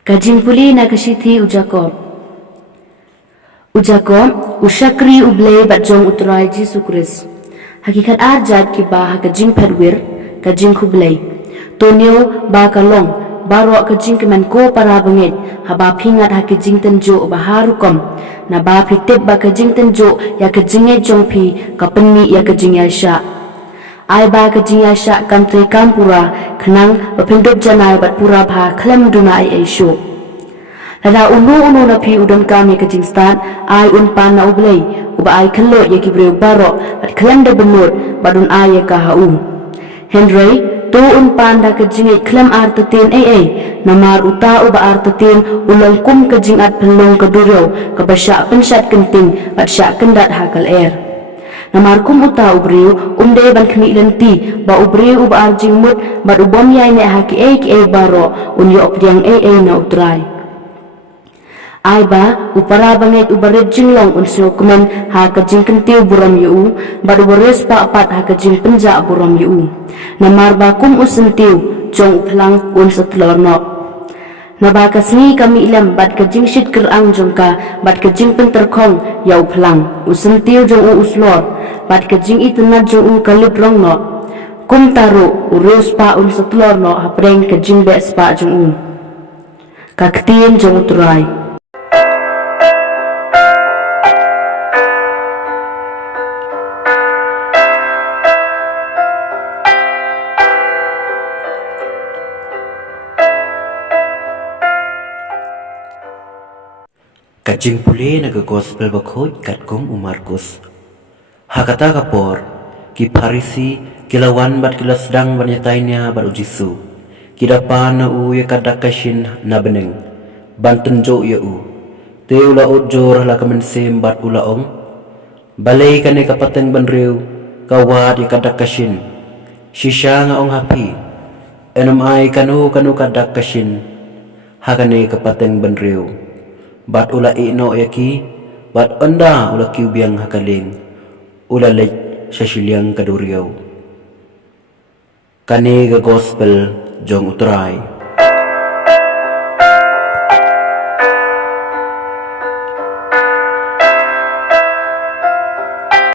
Kajing puli na kasithi ujakom. Ujakom, usyakri ublay batjong uturay Jisu Kris. Hakikat arjat kiba hakajing padwir, kajing kublay. Tonyo ba kalong, baro kajing keman ko para bangit, haba pingat hakajing tenjo baharukom. Na ba pitip ba kajing tenjo ya kajingnya jongpi kapenmi ya kajing yasya. Ai ba kajing yasya kantri kampura kenang bapindop janai bat pura bha klem duna ai syo. Lada unu na pi udon kami kajing stan ai unpan na ublay uba ai kelo ya kibreu baro bat klem da benut badun ai ya kahau. Henry tu unpan da kajing klem artatin ai namar uta uba artatin ulong kum kajing at pelong keduryo kabasya pensat kenting bat sya kendat hakal Namar kum uta ubriu umde ban kni lenti ba ubriu uba arjing mut bat ubom yai ne haki ki baro unyo opdiang na utrai. Ai ba upara banget ubaret jinglong unsyo kumen ha kajing kentiu buram yu bat ubares pa apat ha kajing penja buram yu. Namar ba kum usentiu jong uplang unsetlorno. Naba kasni kami ilam bat kajing shit kerang jongka bat kajing penterkong yau pelang usentiu jong uslor bat kajing itunat jong kalip rongno kum taru urus pa unsetlorno hapreng kajing be spa jong kaktiin jong uturai. Kajing puli naga gospel bakoj kat kum Markus. Hakata kapor ki Parisi kilawan bat kila sedang banyatainya bat ujisu. Kidapan na u ya kadakashin na beneng. Banten jo ya u. Te ula ujur la kemensim bat ula ong. Balai kane kapateng banriu kawat ya kadakashin. Shisha nga ong hapi. Enam ai kanu kadakashin. Hakane kapateng banriu. Bat ula ino yaki, bat anda ula kiubiang hakaling, ula lej syasyiliang kaduriyaw. Kani ga gospel jong utray.